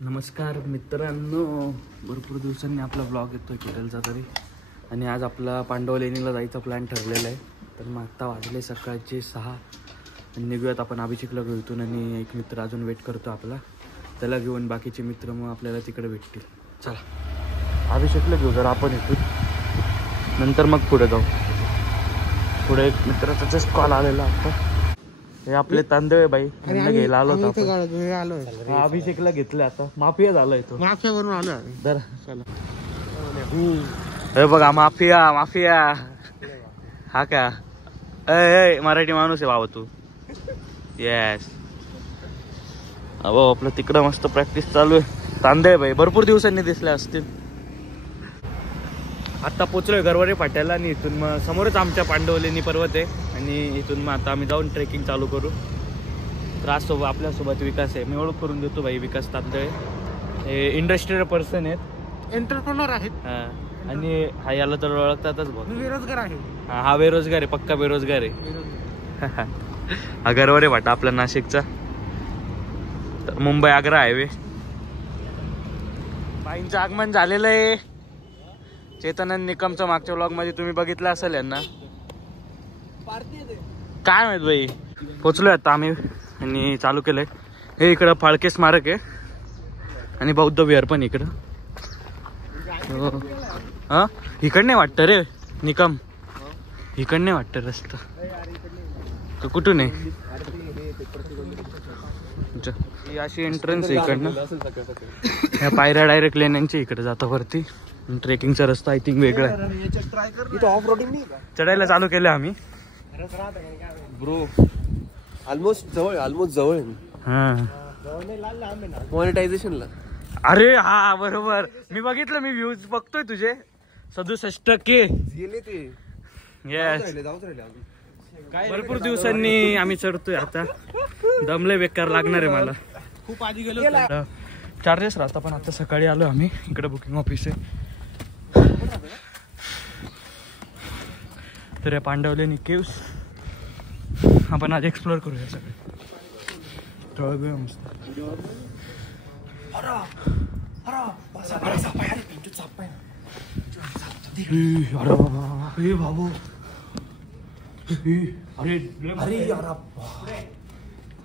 नमस्कार मित्रांनो, भरपूर दिवसांनी आपला ब्लॉग येतोय कुठलचा तरी. आणि आज आपला पांडव लेणीला जायचा प्लॅन ठरलेला आहे. तर मग आत्ता वाजले सकाळचे 6 आणि निघूयात आपण अभिषेकला घेऊन. आणि एक मित्र अजून वेट करतो आपला, त्याला घेऊन बाकीचे मित्र मग आपल्याला तिकडे भेटतील. चला अभिषेकला घेऊ जरा आपण इथून, नंतर मग पुढे जाऊ. पुढे एक मित्राचाच कॉल आलेला आता. हे आपले तांदळे बाई घ्यायला आलो होतो. अभिषेकला घेतलं, आता माफिया झालोय तो. माफियावरून आलो जरा. हे बघा माफिया माफिया. हा का मराठी माणूस आहे बाबा तू. येस अबो आपलं तिकडं मस्त प्रॅक्टिस चालू आहे. तांदळे बाई भरपूर दिवसांनी दिसले असतील. आता पोचलोय गरवारे फाट्याला आणि इथून मग समोरच आमच्या पांडवलेनी पर्वत आहे. आणि इथून मग आता आम्ही जाऊन ट्रेकिंग चालू करू. तर आज आपल्यासोबत विकास आहे. मी ओळख करून देतो भाई. विकास तांदळे हे इंडस्ट्रियल पर्सन आहेत, एंटरप्रेनर आहेत. हां आणि हा याला तर ओळखतातच बहुत. बेरोजगार आहे. हा बेरोजगार आहे, पक्का बेरोजगार आहे. हा गरवारे फाटा आपला नाशिकचा. तर मुंबई आग्रा हायवे. बाईंचं आगमन झालेलं आहे. चेतन आणि निकमचं मागच्या व्लॉग मध्ये तुम्ही बघितलं असेल यांना. काय माहित बाई. पोचलोय आता आम्ही आणि चालू केलंय. हे इकडं फाळके स्मारक आहे आणि बौद्ध विहार पण इकडं. हा इकड नाही वाटतं रे निकम, इकड नाही वाटतं रस्ता. तर कुठून आहे ही अशी एंट्रन्स आहे इकडनं. ह्या पायऱ्या डायरेक्ट लेण्यांच्या इकडे जाता वरती. ट्रेकिंगचा रस्ता आय थिंक वेगळा आहे. ऑफ रोडिंग नाही का? चढायला चालू केलं आम्ही ब्रो. ऑलमोस्ट जवळ. मॉनिटायझेशनला. अरे हा बरोबर, मी बघितलं. मी व्ह्यूज बघतोय तुझे 67K गेले ते. येस भरपूर दिवसांनी आम्ही चढतोय. आता दमले बेकार लागणार आहे मला. खूप आधी गेलो. चार्जेस राहता पण आता सकाळी आलो आम्ही. इकडे बुकिंग ऑफिस आहे. तर या पांडवलेनी केव्स आपण आज एक्सप्लोर करूया सगळे. तळबीळ मस्त.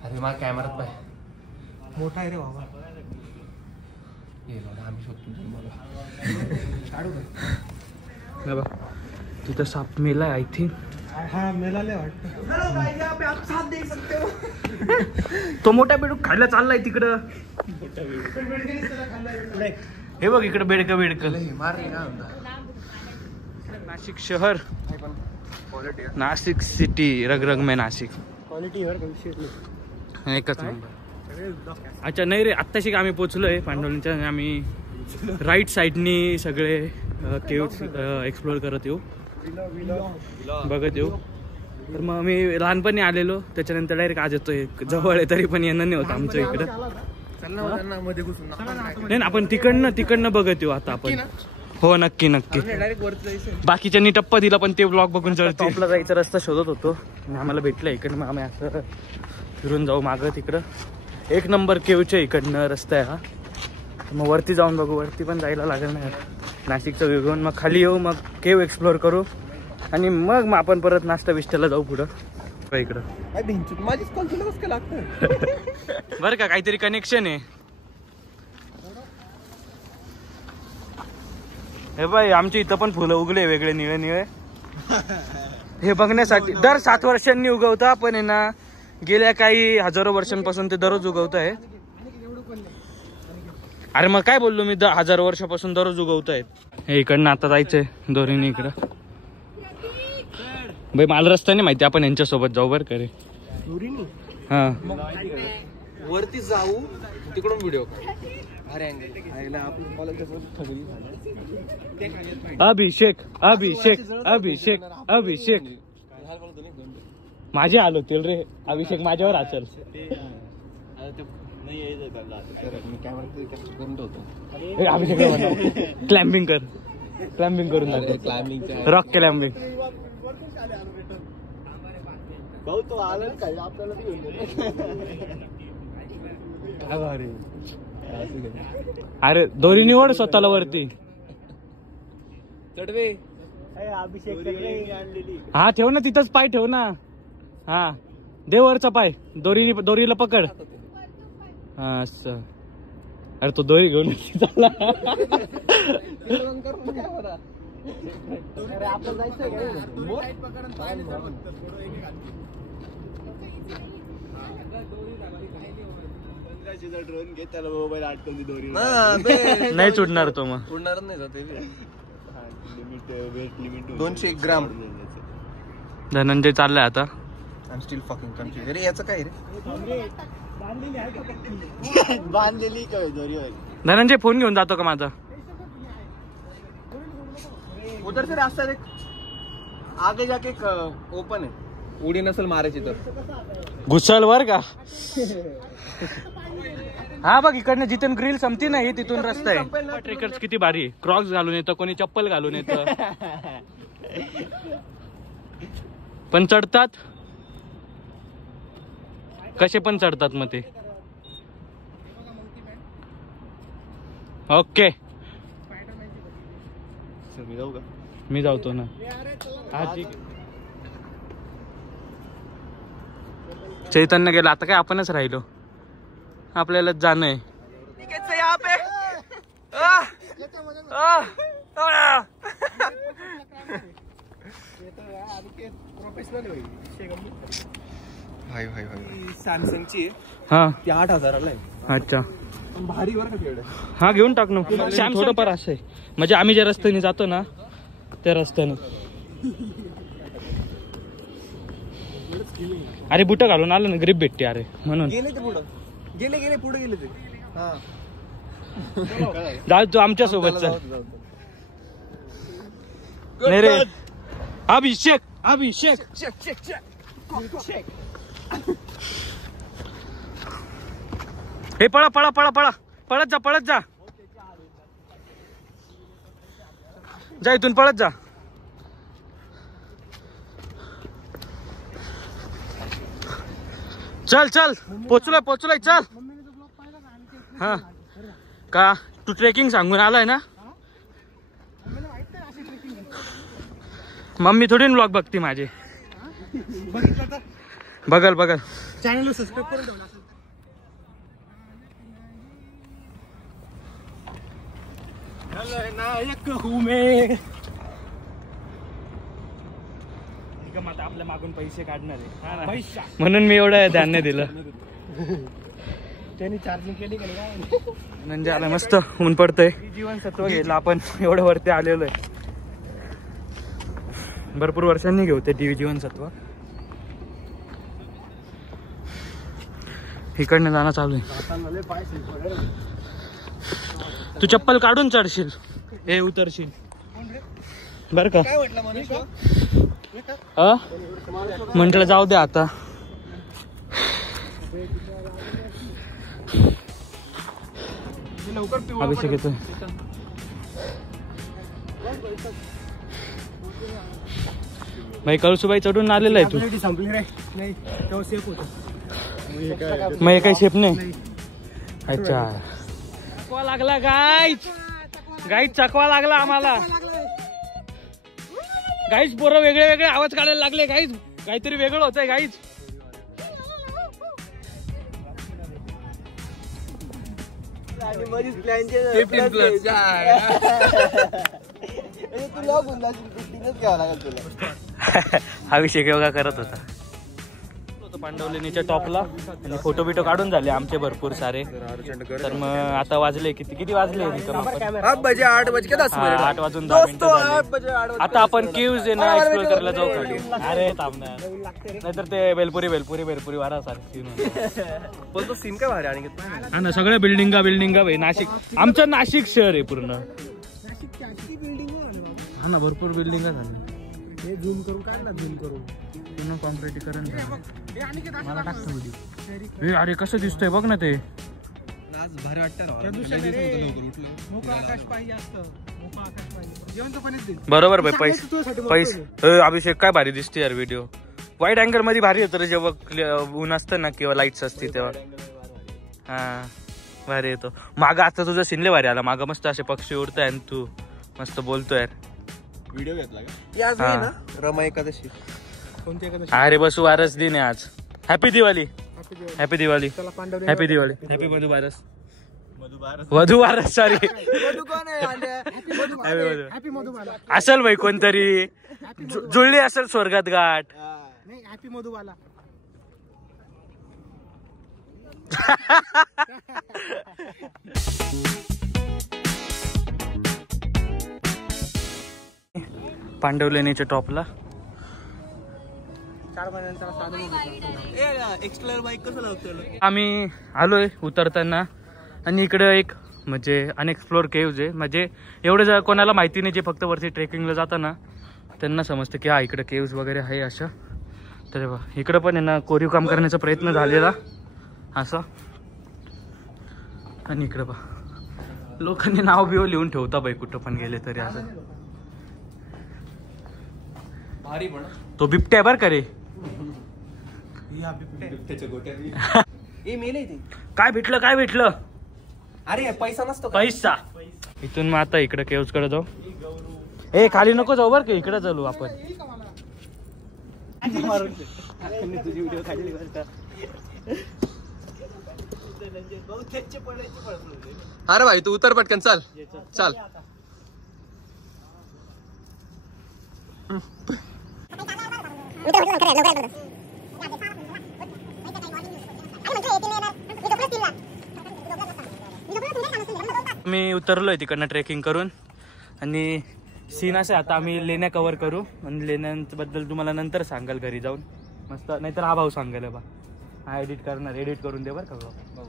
अरे मला कॅमेरात पाय मोठा आहे रे बाबा. आम्ही शोधतो तिथं साप मेला आय थिंक. हा मेलाले वाटतं. तो मोठा बेडूक खायला चाललाय तिकडं. हे बघ इकडं बेडक. नाशिक शहर, नाशिक सिटी, रग में नाशिक. क्वालिटी एकच नंबर. अच्छा नाही रे, आत्ताशी आम्ही पोचलोय पांडवलीच्या. आम्ही राईट साईडनी सगळे केव्स एक्सप्लोर करत येऊ, बघत येऊ. तर मग मी लहानपणी आलेलो, त्याच्यानंतर डायरेक्ट आज येतोय. जवळ आहे तरी पण येणं नाही होतं आमचं इकडं. नाही ना, आपण तिकडनं बघत येऊ आता आपण. हो नक्की. बाकीच्यांनी टप्पा दिला पण ते ब्लॉग बघून टॉपला जायचा रस्ता शोधत होतो आणि आम्हाला भेटला इकडनं. मग आम्ही असं फिरून जाऊ मागं तिकडं. एक नंबर केवच्या इकडनं रस्ता आहे हा. मग वरती जाऊन बघू. वरती पण जायला लागेल नाही नाशिकचं व्ह्यू घेऊन. मग खाली येऊ, मग केव एक्सप्लोर करू आणि मग आपण परत नाश्ता बिष्टाला जाऊ पुढं. इकडं बरं का काहीतरी कनेक्शन आहे. हे बाई आमच्या इथं पण फुलं उगले वेगळे निळे. हे बघण्यासाठी दर 7 वर्षांनी उगवता, पण आहे ना गेल्या काही हजारो वर्षांपासून ते दररोज उगवत आहेत. अरे मग काय बोललो मी, 1000 वर्षापासून दररोज उगवत आहेत. हे इकडनं आता जायचंय दोरीने इकडं. बाई मला रस्ता नाही माहिती, आपण यांच्यासोबत जाऊ बरं का रे. दोरीने हा वरती जाऊ, तिकडून व्हिडिओ. अभिषेक अभिषेक अभिषेक अभिषेक माझे आलो होतील रे. अभिषेक माझ्यावर असेल. अभिषेक क्लाइम्बिंग कर. क्लाइम्बिंग करून रॉक क्लाइम्बिंग. तो आला काय आपल्याला अरे दोरी निवड स्वतःला वरती. चढवे. हा ठेव ना तिथंच पाय ठेव ना. हा दे वरचा पाय. दोरीला पकड. हा असं. अरे तो दोरी घेऊन चालला. ड्रोन घे त्याला मोबाईल अटकवली दोरी. नाही चुडणार तो. मग उडणारच नाही जाते. वेट लिमिट 200 ग्राम. धनंजय चाललाय आता. I am still fucking confuse. अरे याचं काय रे. बांधलेली काय दोरी. धनंजय फोन घेऊन जातो का माझा. उधर से रास्ता देख. आगे जाके ओपन है. उडी नसल मारायची तर घुसल वर का. हा बघ इकडनं जिथून ग्रिल संपती नाही तिथून रस्ता आहे. ट्रेकर्स किती भारी. क्रॉक्स घालून येतं. कोणी चप्पल घालून येतं. पण चढतात कसे पण चढतात मग ते. ओके मी जाऊ का. मी जाऊतो ना. हा ठीक. चैतन्य गेला. आता काय आपणच राहिलो. आपल्यालाच जाणं आहे. सॅमसंगची. हा ती 8,000ला आहे. अच्छा भारी वर का तेवढं. हा घेऊन टाक ना. थोडं फार असं आहे. म्हणजे आम्ही ज्या रस्त्याने जातो ना त्या रस्त्याने. अरे बुट घालून आलं ना ग्रिप भेटते. अरे म्हणून गेले ते पुढं. गेले पुढे गेले ते. हा जाऊ तू आमच्या सोबत. नाही रे अभिषेक अभिषेक. हे पळा पळा पळा पळा. पळत जा पळत जा. जा इथून पळत जा. चल चल पोचलोय चल. हा का तू ट्रेकिंग सांगून आलाय ना. मम्मी थोडी व्लॉग बघते माझे. बघल चॅनल सबस्क्राईब करून ठेवणार. नायक हूं मैं. आता आपल्या मागून पैसे काढणार आहे म्हणून मी एवढं ध्यान नाही दिलं. त्यांनी चार्जिंग केली का काय. म्हणजे आला मस्त ऊन पडतंय. जीवनसत्व घ्यायला आपण एवढ्या वरती आलेलो आहे. भरपूर वर्षांनी घेऊ ते जीवनसत्व. इकडनं जाणं चालू आहे. तू चप्पल काढून चढशील. हे उतरशील बर का. म्हंटल जाऊ दे आता. अभिषेक येतोय. भाई कळसुबाई चढून आलेला आहे तू. संपली रे. नाही तो सेफ होता. मग काही शेप नाही. अच्छा चकवा लागला गाईच. चकवा लागला आम्हाला. गाईज पोरं वेगळे आवाज काढायला लागले. गाईज काहीतरी वेगळं होतंय. गाईज अभिषेक योगा करत होता. पांडवलेनीच्या टॉपला आणि फोटो बिटो काढून झाले आमचे भरपूर सारे. तर मग आता वाजले किती वाजले? 8 बजे 8 वाजून 10 मिनिटं. आता आपण केव्ज आहे ना एक्सप्लोर करायला जाऊ खाली. अरे थांबणार नाहीतर ते बेलपुरी वारा सारखी. पण तो सीन काय भारी आणि हा ना, सगळ्या बिल्डिंगा भाई. नाशिक आमचं नाशिक शहर आहे पूर्ण. हा ना, भरपूर बिल्डिंगा झाल्या. झूम करून काय ना झूम करून पूर्ण कॉम्प्युटरीकरण मला टाकतो व्हिडिओ. अरे कसं दिसतंय बघ ना ते. भारी वाटतं. बरोबर भाई. पैसे अभिषेक काय भारी दिसते यार व्हिडिओ. वाईड अँगल मध्ये भारी होतं रे, जेव्हा ऊन असतं ना किंवा लाईट्स असते तेव्हा. हा भारी येतो. मागं आता तुझं सिनले भारी आला. मागं मस्त असे पक्षी उडताय आणि तू मस्त बोलतोय यार. व्हिडिओ घेतला का? रमा एकादशी. कोणती एकादशी? अरे बस वारस दिन आहे आज. Happy Diwali. Happy Diwali. Happy Diwali. Happy Madhubaras. Vadhubaras sorry. असेल भाई कोणतरी जुळली असेल स्वर्गात गाठ. हॅपी मधुबाला. पांडवलेनीच्या टॉपला एक्सप्लोर बाईक कसं लावतो आम्ही आलोय उतरताना. आणि इकडे एक म्हणजे अनएक्सप्लोर केव्ज आहे. म्हणजे एवढं कोणाला माहिती नाही, जे फक्त वरती ट्रेकिंगला जाताना त्यांना समजतं की हा इकडे केव्ज वगैरे आहे असं. तर इकडं पण आहे ना कोरीव काम करण्याचा प्रयत्न झालेला असं. आणि इकडं पहा लोकांनी नाव बिव लिहून ठेवता बाई कुठं पण गेले तरी असं. भारी पण तो बिबट्या बर का रे. काय भेटलं? अरे पैसा नसतो. पैसा. इथून मग आता इकडे केव्ज कडे जाऊ. ए खाली नको जाऊ बर का, इकडे चालू आपण. अरे भाई तू उतर पटकन. चल मी उतरलोय तिकडनं ट्रेकिंग करून. आणि सीन असे आता आम्ही लेण्या कव्हर करू आणि लेण्यांबद्दल तुम्हाला नंतर सांगाल घरी जाऊन मस्त. नाहीतर हा भाऊ सांगाल बा. हा एडिट करून दे बरं का भाऊ.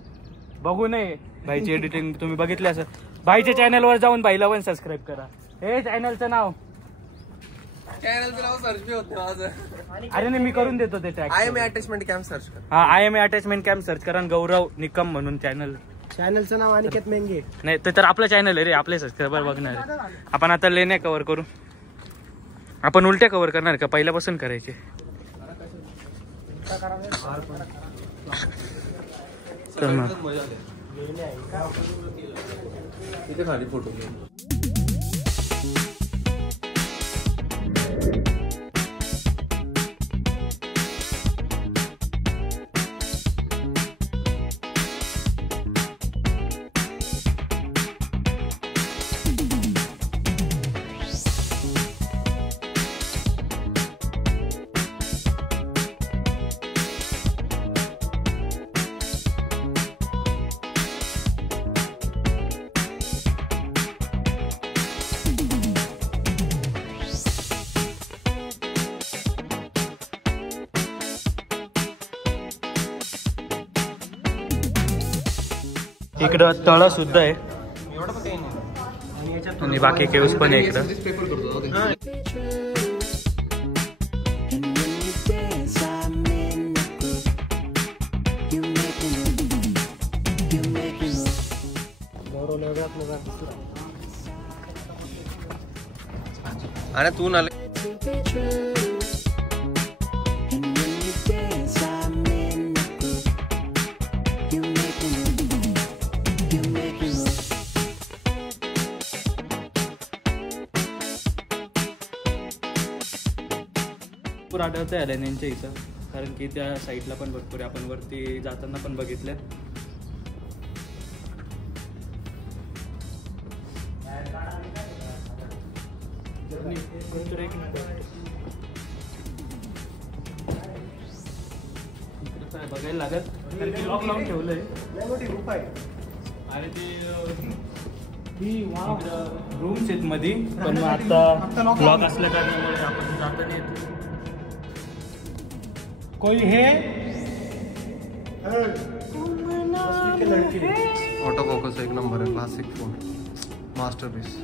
बघू नये भाईची एडिटिंग तुम्ही बघितली असं. भाईच्या चॅनलवर जाऊन भाईला पण सबस्क्राईब करा. हे चॅनलचं नाव सर्च बी होत माझं. अरे नाही मी करून देतो ते tag. I am attachment camp search कर. हा I am attachment camp search करा. गौरव निकम म्हणून चॅनलचं नाव अनिकेत मेंगे. नाही ते तर आपलं चॅनल आहे रे, आपले सबस्क्रायबर बघणार. आपण आता लेण्या कव्हर करू. आपण उलट्या कव्हर करणार का पहिल्यापासून करायचे? इथे खाली फोटो घे. इकडं तळ सुद्धा आहे आणि बाकी केव्स पण आहे इकडं. अरे तू ना भरपूर आढळतं आहे लेण्यांच्या इथं, कारण की त्या साईडला पण भरपूर आहे. आपण वरती जाताना पण बघितल्या. बघायला लागत कारण की लॉक लावून ठेवलंय. लय मोठी गुफा आहे. आणि ते रूम्स आहेत मध्ये पण मग आता लॉक असल्या कारणामुळे आपण जाता नाही येत. कोई है ऑटो फोकस एक नंबर है, क्लासिक फोन, मास्टरपीस.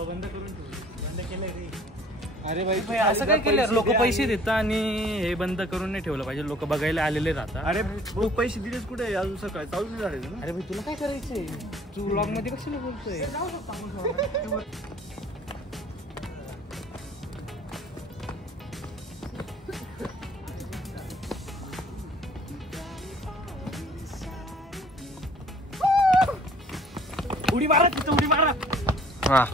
बंद करून बंद केलंय रे. अरे भाई असं काय केलं, लोक पैसे देतात आणि हे बंद करून नाही ठेवलं पाहिजे. लोक बघायला आलेले राहतात. अरे भाऊ पैसे दिलेच कुठे अजून सकाळी चालू नाही झाले ना. अरे भाई तुला काय करायचंय, तू व्लॉग मध्ये कशाला बोलतोय. उडी मारा तिथं, उडी मारा. हा